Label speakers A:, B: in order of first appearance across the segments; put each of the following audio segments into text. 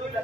A: la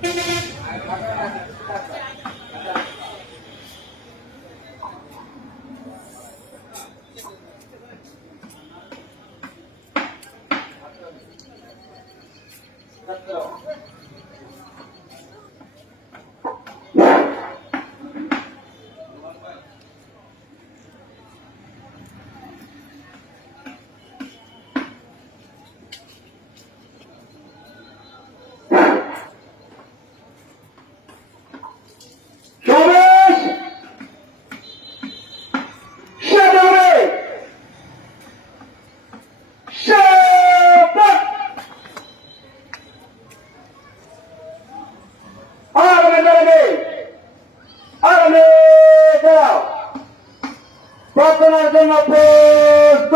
A: Let's go. لكم الطوف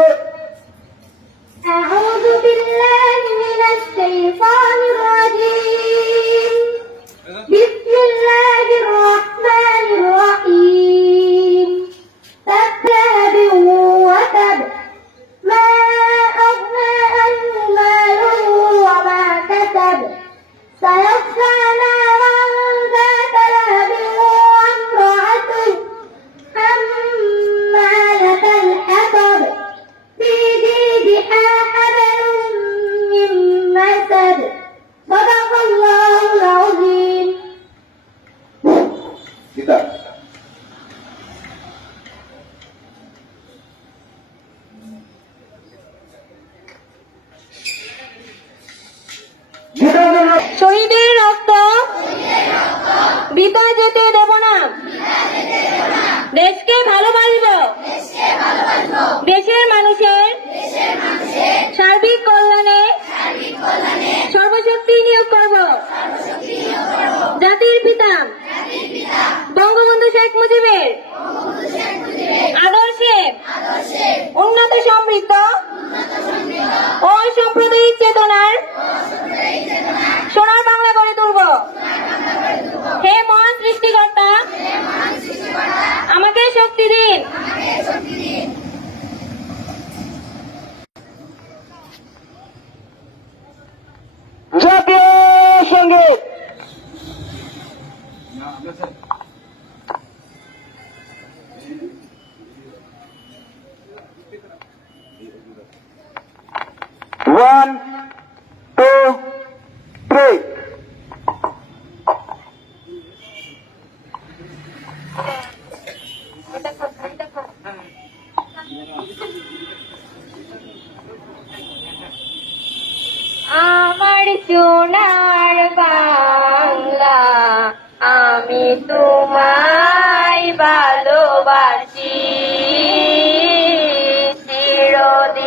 B: أعوذ بالله من الشيطان الرجيم. بسم الله الرحمن الرحيم. تبتاب وتب ما أغنى عنه ماله وما كسب. سيصلى نارا مسد صدق الله العظيم
A: Gita
B: পিতা বঙ্গবন্ধু শেখ মুজিবের আদর্শে উন্নত সমৃদ্ধ ও সাম্প্রদায়িক চেতনার সোনার বাংলা তুলব। হে মহান সৃষ্টিকর্তা, আমাকে শক্তি দিন।
A: জাতীয়
B: সংগীত। あり事。তোমায় ভালোবাসি চিরদিন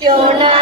B: Jonah.